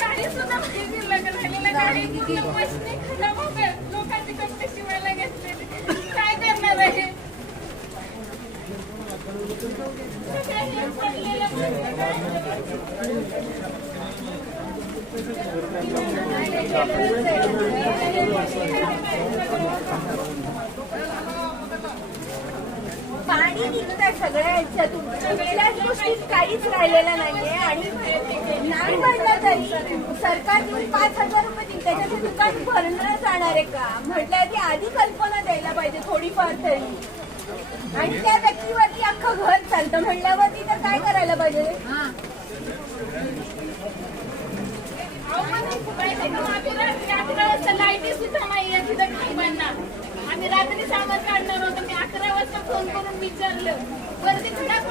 गाडी सुद्धा माहिती झालेलं गाडी पूर्ण मशनी खराब होत्या, लोकांची कपडे शिवायला घेतलेले, काय करणार आहे? सगळ्यांनी पडलेलं पाणी निघतं सगळ्या ह्याच्यातून, कुठल्याच गोष्टीत काहीच राहिलेलं नाहीये. आणि नाही म्हणलं तरी सरकार येऊन 5,000 रुपये देईल, त्याच्याचं दुकान भरणं जाणार आहे का म्हटलं ती आधी कल्पना द्यायला पाहिजे थोडीफार तरी. आणि त्या व्यक्तीवरती अख्खं घर चालतं म्हणल्यावरती तर काय करायला पाहिजे? आम्ही रात्री 11 वाजता लाईटी सुद्धा नाहीये तिथं खांबांना. आम्ही रात्री सामान काढणार होतो, मी 11 वाजता फोन करून विचारलं, वरती खडाक